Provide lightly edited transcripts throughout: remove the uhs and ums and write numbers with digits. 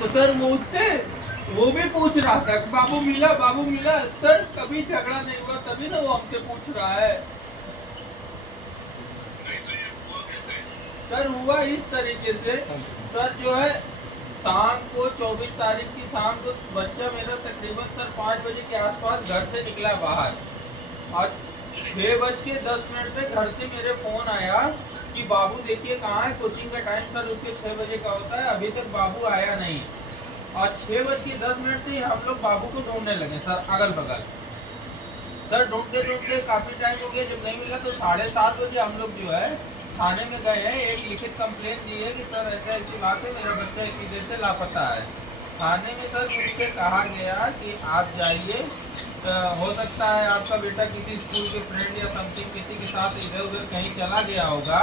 तो सर मुझसे वो भी पूछ रहा था कि बाबू मिला। सर कभी झगड़ा नहीं हुआ, तभी ना वो हमसे पूछ रहा है। सर हुआ इस तरीके से, सर जो है शाम को 24 तारीख की शाम को बच्चा मेरा तकरीबन सर 5 बजे के आसपास घर से निकला बाहर, और 6:10 पे घर से मेरे फोन आया कि बाबू देखिए कहाँ है, कोचिंग का टाइम सर उसके 6 बजे का होता है, अभी तक बाबू आया नहीं। और 6:10 से ही हम लोग बाबू को ढूंढने लगे सर अगल बगल। सर ढूंढते ढूंढते काफी टाइम हो गया, जब नहीं मिला तो 7:30 बजे हम लोग जो है थाने में गए हैं, एक लिखित कंप्लेंट दी है कि सर ऐसा ऐसी बात है, मेरा बच्चा इतनी देर से लापता है। थाने में सर मुझसे कहा गया कि आप जाइए, हो सकता है आपका बेटा किसी स्कूल के फ्रेंड या समथिंग किसी के साथ इधर उधर कहीं चला गया होगा,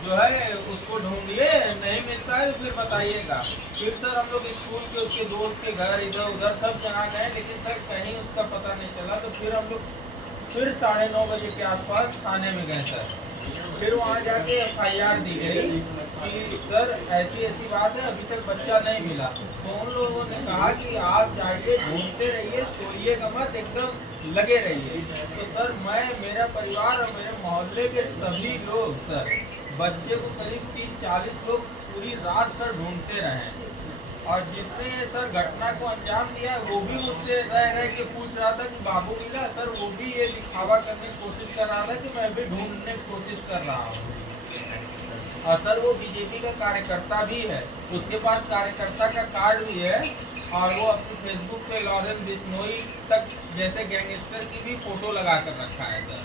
जो है उसको ढूंढिए, नहीं मिलता है तो फिर बताइएगा। फिर सर हम लोग स्कूल के उसके दोस्त के घर इधर उधर सब जगह गए, लेकिन सर कहीं उसका पता नहीं चला। तो फिर हम लोग फिर 9:30 बजे के आसपास थाने में गए सर। फिर वहाँ जाके FIR दी गई कि सर ऐसी ऐसी बात है, अभी तक बच्चा नहीं मिला। तो उन लोगों ने कहा कि आप जाइए, ढूंढते रहिए, सोइएगा मत, एकदम लगे रहिए। तो सर मैं, मेरा परिवार और मेरे मोहल्ले के सभी लोग सर, बच्चे को करीब 30-40 लोग पूरी रात सर ढूंढते रहे। और जिसने ये सर घटना को अंजाम दिया वो भी मुझसे रह के पूछ रहा था कि बाबू मिला। सर वो भी ये दिखावा करने की कोशिश कर रहा था कि मैं भी ढूंढने की कोशिश कर रहा हूँ। और सर वो बीजेपी का कार्यकर्ता भी है, उसके पास कार्यकर्ता का कार्ड भी है, और वो अपने फेसबुक पे लॉरेंस बिश्नोई तक जैसे गैंगस्टर की भी फोटो लगा कर रखा है सर।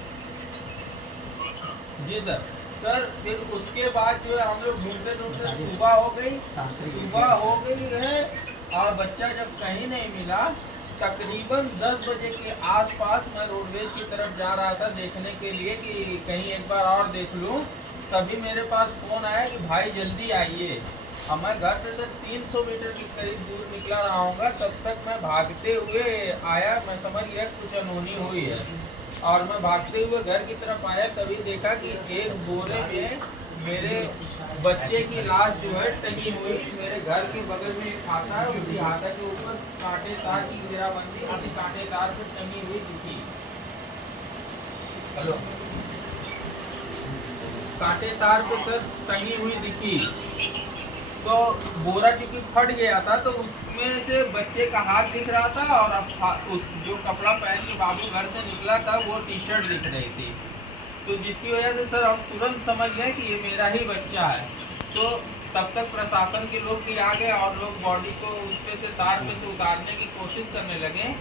जी सर। सर फिर उसके बाद जो है हम लोग ढूंढते ढूंढते सुबह हो गई है, और बच्चा जब कहीं नहीं मिला, तकरीबन 10 बजे के आसपास मैं रोडवेज की तरफ जा रहा था देखने के लिए कि कहीं एक बार और देख लूं, तभी मेरे पास फोन आया कि भाई जल्दी आइए। अब मैं घर से सर 300 मीटर के करीब दूर निकला रहा हूँ, तब तक मैं भागते हुए आया, मैं समझ गया कुछ अनहोनी हुई है। और मैं भागते हुए घर की तरफ आया, तभी देखा कि एक बोरे में मेरे बच्चे की लाश जो है टंगी हुई, मेरे घर के बगल में एक हाथा है, उसी हाथा के ऊपर कांटे तार की घेराबंदी, उसी कांटे तार पर टंगी हुई दिखी। हेलो, कांटे तार पे सर टंगी हुई दिखी। तो बोरा क्योंकि फट गया था, तो उसमें से बच्चे का हाथ दिख रहा था, और अब उस जो कपड़ा पहन के बाबू घर से निकला था वो टी-शर्ट दिख रही थी। तो जिसकी वजह से सर हम तुरंत समझ गए कि ये मेरा ही बच्चा है। तो तब तक प्रशासन के लोग भी आ गए, और लोग बॉडी को उस पे से तार पे से उतारने की कोशिश करने लगे,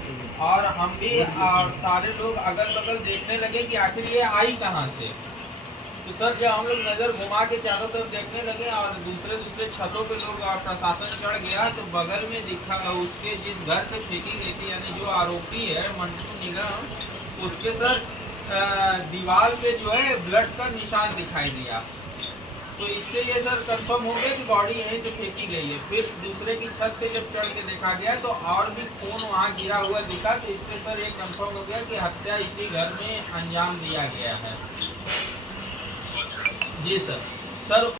और हम भी और सारे लोग अगल बगल देखने लगे कि आखिर ये आई कहाँ से। तो सर जब हम लोग नज़र घुमा के चारों तरफ देखने लगे, और दूसरे छतों पे लोग प्रशासन चढ़ गया, तो बगल में दिखा उसके जिस घर से फेंकी गई थी, यानी जो आरोपी है मंटू निगम, उसके सर दीवार पे जो है ब्लड का निशान दिखाई दिया। तो इससे ये सर कंफर्म हो गया कि बॉडी यहीं से फेंकी गई है। फिर दूसरे की छत पे जब चढ़ के देखा गया तो और भी खून वहाँ गिरा हुआ दिखा, तो इससे सर ये कंफर्म हो गया कि हत्या इसी घर में अंजाम दिया गया है। जी सर। सर